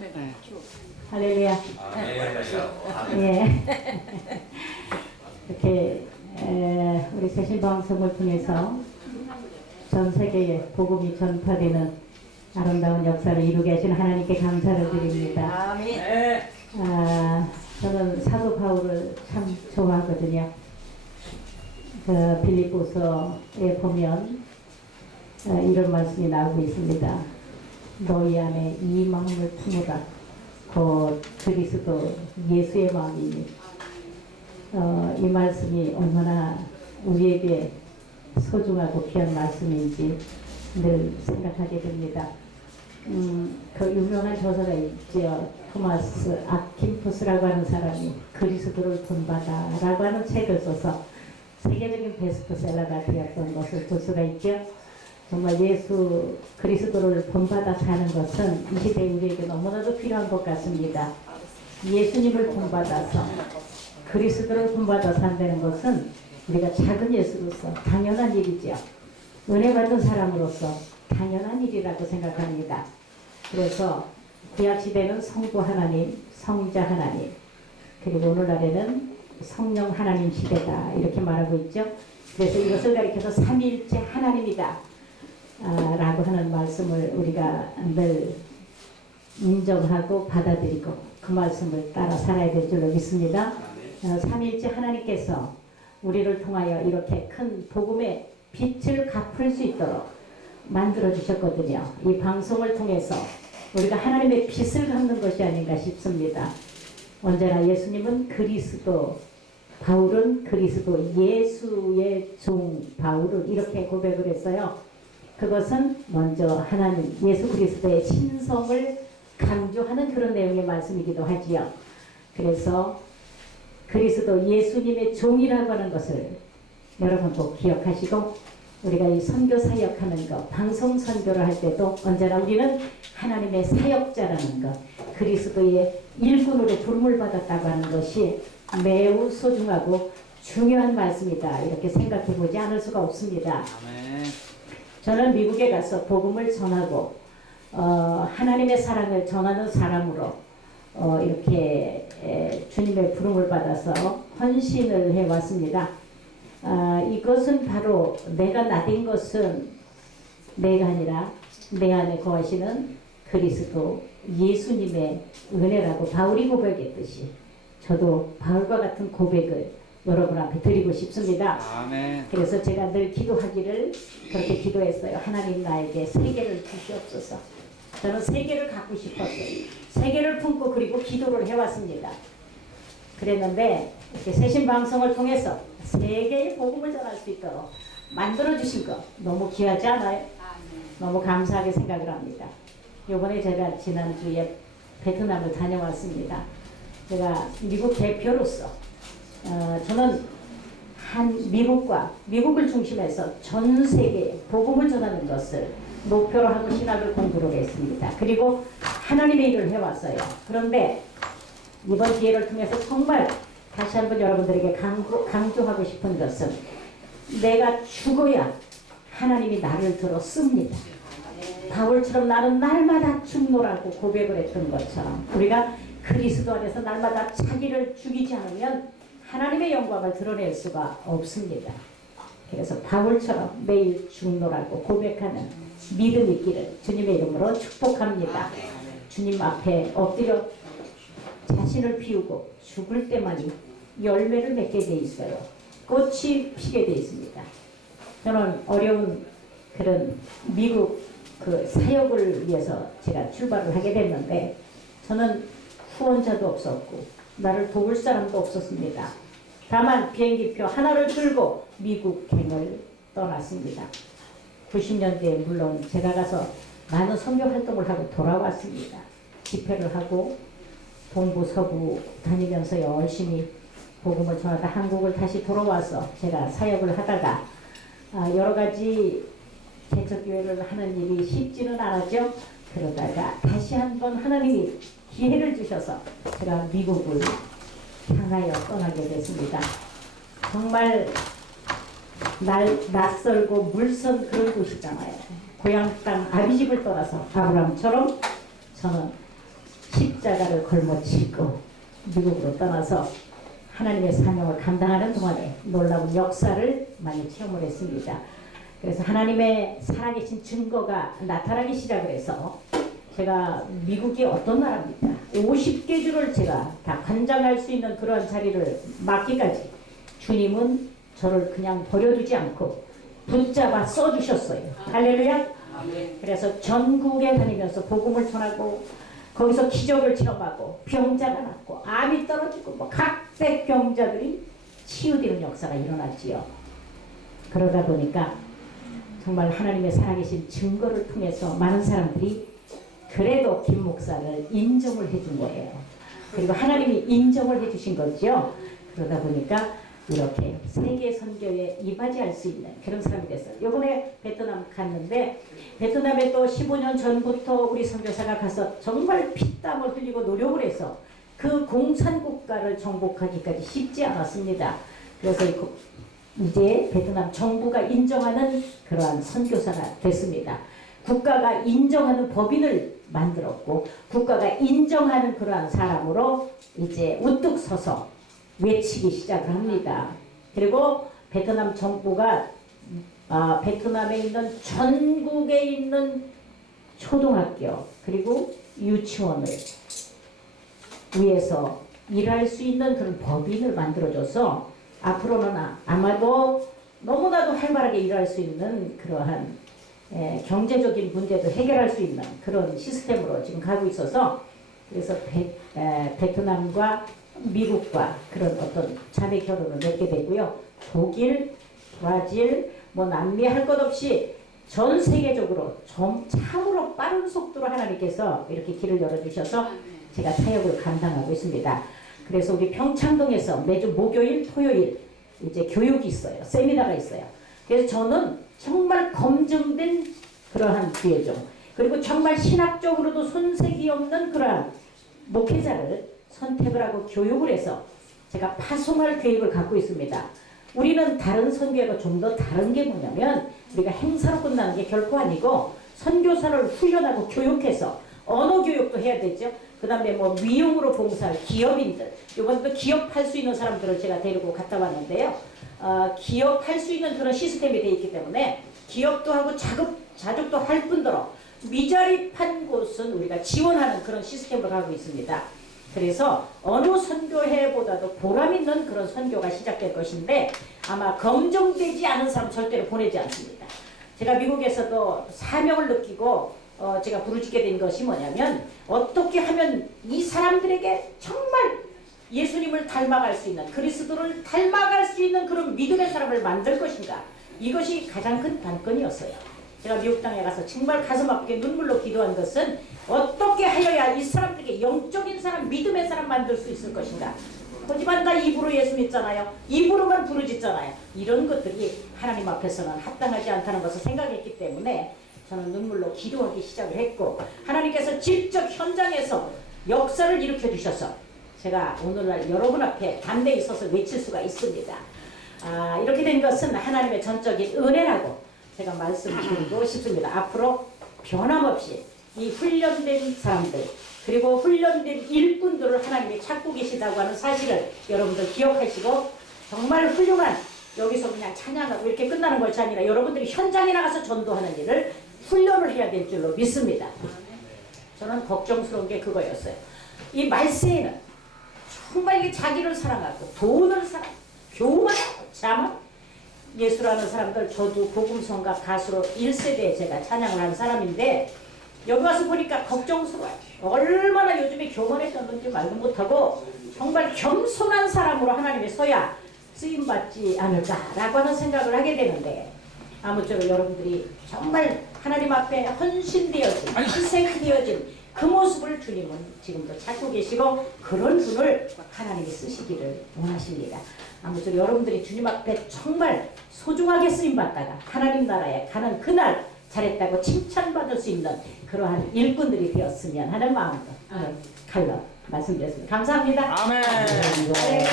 네. 할렐루야. 예. 이렇게 우리 새신방송을 통해서 전 세계에 복음이 전파되는 아름다운 역사를 이루게 하신 하나님께 감사를 드립니다. 아멘. 저는 사도 바울을 참 좋아하거든요. 그 빌립보서에 보면 이런 말씀이 나오고 있습니다. 너희 안에 이 마음을 품으라. 곧 그리스도 예수의 마음이니. 이 말씀이 얼마나 우리에게 소중하고 귀한 말씀인지 늘 생각하게 됩니다. 그 유명한 저서가 있죠. 토마스 아킨푸스라고 하는 사람이 그리스도를 본받아라고 하는 책을 써서 세계적인 베스트셀러가 되었던 것을 볼 수가 있죠. 정말 예수 그리스도를 본받아 사는 것은 이 시대 우리에게 너무나도 필요한 것 같습니다. 예수님을 본받아서 그리스도를 본받아 산다는 것은 우리가 작은 예수로서 당연한 일이죠. 은혜 받은 사람으로서 당연한 일이라고 생각합니다. 그래서 구약시대는 성부 하나님, 성자 하나님, 그리고 오늘날에는 성령 하나님 시대다 이렇게 말하고 있죠. 그래서 이것을 가리켜서 삼위일체 하나님이다 라고 하는 말씀을 우리가 늘 인정하고 받아들이고 그 말씀을 따라 살아야 될 줄로 믿습니다. 삼위일체 하나님께서 우리를 통하여 이렇게 큰 복음의 빛을 갚을 수 있도록 만들어 주셨거든요. 이 방송을 통해서 우리가 하나님의 빛을 갚는 것이 아닌가 싶습니다. 언제나 예수님은 그리스도, 바울은 그리스도, 예수의 종 바울은 이렇게 고백을 했어요. 그것은 먼저 하나님 예수 그리스도의 신성을 강조하는 그런 내용의 말씀이기도 하지요. 그래서 그리스도 예수님의 종이라고 하는 것을 여러분 꼭 기억하시고 우리가 이 선교 사역하는 것, 방송 선교를 할 때도 언제나 우리는 하나님의 사역자라는 것, 그리스도의 일꾼으로 부름을 받았다고 하는 것이 매우 소중하고 중요한 말씀이다. 이렇게 생각해 보지 않을 수가 없습니다. 아멘. 저는 미국에 가서 복음을 전하고 하나님의 사랑을 전하는 사람으로 이렇게 주님의 부름을 받아서 헌신을 해왔습니다. 이것은 바로 내가 나된 것은 내가 아니라 내 안에 거하시는 그리스도 예수님의 은혜라고 바울이 고백했듯이 저도 바울과 같은 고백을 여러분 앞에 드리고 싶습니다. 아멘. 그래서 제가 늘 기도하기를 그렇게 기도했어요. 하나님 나에게 세계를 주시옵소서. 저는 세계를 갖고 싶었어요. 세계를 품고 그리고 기도를 해왔습니다. 그랬는데 이렇게 새신방송을 통해서 세계의 복음을 전할 수 있도록 만들어주신 것 너무 귀하지 않아요? 너무 감사하게 생각을 합니다. 요번에 제가 지난주에 베트남을 다녀왔습니다. 제가 미국 대표로서 저는 미국을 중심해서 전 세계에 복음을 전하는 것을 목표로 하고 신학을 공부를 했습니다. 그리고 하나님의 일을 해왔어요. 그런데 이번 기회를 통해서 정말 다시 한번 여러분들에게 강조하고 싶은 것은 내가 죽어야 하나님이 나를 들어 씁니다. 바울처럼 나는 날마다 죽노라고 고백을 했던 것처럼 우리가 그리스도 안에서 날마다 자기를 죽이지 않으면 하나님의 영광을 드러낼 수가 없습니다. 그래서 바울처럼 매일 죽노라고 고백하는 믿음 있기를 주님의 이름으로 축복합니다. 주님 앞에 엎드려 자신을 비우고 죽을 때만이 열매를 맺게 돼 있어요. 꽃이 피게 돼 있습니다. 저는 어려운 그런 미국 그 사역을 위해서 제가 출발을 하게 됐는데 저는 후원자도 없었고 나를 도울 사람도 없었습니다. 다만 비행기표 하나를 들고 미국행을 떠났습니다. 90년대에 물론 제가 가서 많은 선교 활동을 하고 돌아왔습니다. 집회를 하고 동부 서부 다니면서 열심히 복음을 전하다 한국을 다시 돌아와서 제가 사역을 하다가 여러 가지 개척교회를 하는 일이 쉽지는 않았죠. 그러다가 다시 한번 하나님이 기회를 주셔서 제가 미국을 향하여 떠나게 됐습니다. 정말 낯설고 물선 그런 곳이잖아요. 고향 땅 아비집을 떠나서 아브라함처럼 저는 십자가를 걸머쥐고 미국으로 떠나서 하나님의 사명을 감당하는 동안에 놀라운 역사를 많이 체험을 했습니다. 그래서 하나님의 살아계신 증거가 나타나기 시작을 해서 제가 미국이 어떤 나라입니까? 50개 주를 제가 다 관장할 수 있는 그런 자리를 맡기까지 주님은 저를 그냥 버려두지 않고 붙잡아 써주셨어요. 할렐루야. 그래서 전국에 다니면서 복음을 전하고 거기서 기적을 체험하고 병자가 낫고 암이 떨어지고 뭐 각색 병자들이 치유되는 역사가 일어났지요. 그러다 보니까 정말 하나님의 살아계신 증거를 통해서 많은 사람들이 그래도 김 목사를 인정을 해준 거예요. 그리고 하나님이 인정을 해주신 거죠. 그러다 보니까 이렇게 세계 선교에 이바지할 수 있는 그런 사람이 됐어요. 이번에 베트남 갔는데 베트남에 또 15년 전부터 우리 선교사가 가서 정말 피땀을 흘리고 노력을 해서 그 공산국가를 정복하기까지 쉽지 않았습니다. 그래서 이제 베트남 정부가 인정하는 그러한 선교사가 됐습니다. 국가가 인정하는 법인을 만들었고 국가가 인정하는 그러한 사람으로 이제 우뚝 서서 외치기 시작을 합니다. 그리고 베트남 정부가 베트남에 있는 전국에 있는 초등학교 그리고 유치원을 위해서 일할 수 있는 그런 법인을 만들어줘서 앞으로는 아마도 너무나도 활발하게 일할 수 있는 그러한 경제적인 문제도 해결할 수 있는 그런 시스템으로 지금 가고 있어서 그래서 베트남과 미국과 그런 어떤 자매 결혼을 맺게 되고요. 독일, 브라질, 뭐 남미 할 것 없이 전 세계적으로 참으로 빠른 속도로 하나님께서 이렇게 길을 열어주셔서 제가 사역을 감당하고 있습니다. 그래서 우리 평창동에서 매주 목요일, 토요일 이제 교육이 있어요. 세미나가 있어요. 그래서 저는 정말 검증된 그러한 기회죠. 그리고 정말 신학적으로도 손색이 없는 그러한 목회자를 선택을 하고 교육을 해서 제가 파송할 계획을 갖고 있습니다. 우리는 다른 선교회가 좀 더 다른 게 뭐냐면 우리가 행사로 끝나는 게 결코 아니고 선교사를 훈련하고 교육해서 언어 교육도 해야 되죠. 그 다음에 뭐 미용으로 봉사할 기업인들, 이번에도 기업할 수 있는 사람들을 제가 데리고 갔다 왔는데요. 기업할 수 있는 그런 시스템이 되어 있기 때문에 기업도 하고 자족도 할 뿐더러 미자립한 곳은 우리가 지원하는 그런 시스템을 가고 있습니다. 그래서 어느 선교회보다도 보람 있는 그런 선교가 시작될 것인데 아마 검증되지 않은 사람 절대로 보내지 않습니다. 제가 미국에서도 사명을 느끼고 제가 부르짖게 된 것이 뭐냐면 어떻게 하면 이 사람들에게 정말 예수님을 닮아갈 수 있는 그리스도를 닮아갈 수 있는 그런 믿음의 사람을 만들 것인가, 이것이 가장 큰 관건이었어요. 제가 미국 땅에 가서 정말 가슴 아프게 눈물로 기도한 것은 어떻게 하여야 이 사람들에게 영적인 사람, 믿음의 사람 만들 수 있을 것인가. 하지만 나 입으로 예수 믿잖아요. 입으로만 부르짖잖아요. 이런 것들이 하나님 앞에서는 합당하지 않다는 것을 생각했기 때문에 저는 눈물로 기도하기 시작을 했고 하나님께서 직접 현장에서 역사를 일으켜 주셔서 제가 오늘날 여러분 앞에 담대히 서서 외칠 수가 있습니다. 이렇게 된 것은 하나님의 전적인 은혜라고 제가 말씀드리고 싶습니다. 앞으로 변함없이 이 훈련된 사람들 그리고 훈련된 일꾼들을 하나님이 찾고 계시다고 하는 사실을 여러분들 기억하시고 정말 훌륭한 여기서 그냥 찬양하고 이렇게 끝나는 것이 아니라 여러분들이 현장에 나가서 전도하는 일을 훈련을 해야 될 줄로 믿습니다. 저는 걱정스러운 게 그거였어요. 이 말세에는 정말 이게 자기를 사랑하고 돈을 사랑하고 교만하고 자만 예수라는 사람들, 저도 복음성가 가수로 1세대에 제가 찬양을 한 사람인데 여기 와서 보니까 걱정스러워요. 얼마나 요즘에 교만했던 말도 못하고 정말 겸손한 사람으로 하나님의 서야 쓰임받지 않을까라고 하는 생각을 하게 되는데 아무쪼록 여러분들이 정말 하나님 앞에 헌신되어진, 희생되어진 그 모습을 주님은 지금도 찾고 계시고 그런 분을 하나님이 쓰시기를 원하십니다. 아무쪼록 여러분들이 주님 앞에 정말 소중하게 쓰임받다가 하나님 나라에 가는 그날 잘했다고 칭찬받을 수 있는 그러한 일꾼들이 되었으면 하는 마음으로 칼럼 말씀드렸습니다. 감사합니다. 아멘. 네.